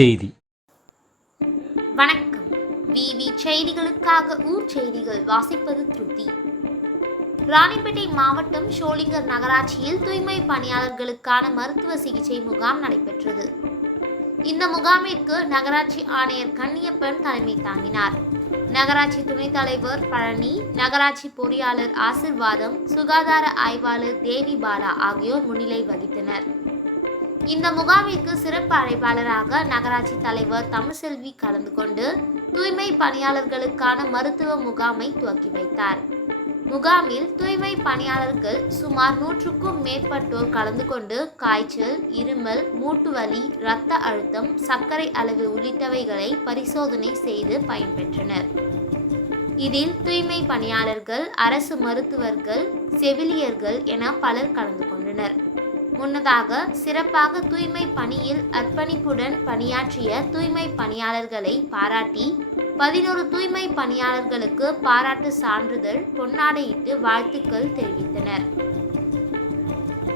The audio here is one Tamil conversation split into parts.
செய்தி. வணக்கம். விவி செய்திகளுக்காக ஊர் செய்திகள் வாசிப்பது திருத்தி. ராணிப்பேட்டை மாவட்டம் ஷோலிங்கர் நகராட்சியில் தூய்மை பணியாளர்களுக்கான மருத்துவ சிகிச்சை முகாம் நடைபெற்றது. இந்த முகாமிற்கு நகராட்சி ஆணையர் கன்னியப்பன் தலைமை தாங்கினார். நகராட்சி துணைத் தலைவர் பழனி, நகராட்சி பொறியாளர் ஆசிர்வாதம், சுகாதார ஆய்வாளர் தேவி பாலா ஆகியோர் முன்னிலை வகித்தனர். இந்த முகாமிற்கு சிறப்பு அழைப்பாளராக நகராட்சி தலைவர் தமிழ்செல்வி கலந்து கொண்டு தூய்மை பணியாளர்களுக்கான மருத்துவ முகாமை துவக்கி வைத்தார். முகாமில் தூய்மை பணியாளர்கள் சுமார் 100க்கும் மேற்பட்டோர் கலந்து கொண்டு காய்ச்சல், இருமல், மூட்டுவலி, இரத்த அழுத்தம், சர்க்கரை அளவு உள்ளிட்டவைகளை பரிசோதனை செய்து பயன்பெற்றனர். இதில் தூய்மை பணியாளர்கள், அரசு மருத்துவர்கள், செவிலியர்கள் என பலர் கலந்து கொண்டனர். முன்னதாக சிறப்பாக தூய்மை பணியில் அர்ப்பணிப்புடன் பணியாற்றிய தூய்மை பணியாளர்களை பாராட்டி 11 தூய்மை பணியாளர்களுக்கு பாராட்டு சான்றிதழ், பொன்னாடையிட்டு வாழ்த்துக்கள் தெரிவித்தனர்.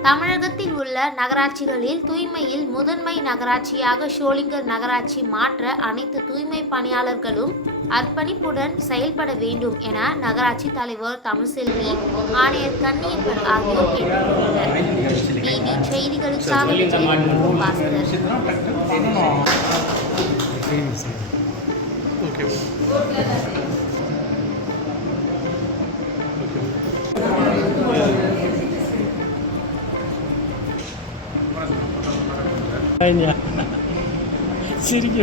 தமிழகத்தில் உள்ள நகராட்சிகளில் தூய்மையில் முதன்மை நகராட்சியாக ஷோலிங்கர் நகராட்சி மாற்ற அனைத்து தூய்மை பணியாளர்களும் அர்ப்பணிப்புடன் செயல்பட வேண்டும் என நகராட்சி தலைவர் தமிழ்செல்வி, ஆணையர் கன்னியப்பன் ஆகியோர் கேட்டுக்கொண்டனர். டிவி செய்திகளுக்காக பாஸ்கர். சிரிக்க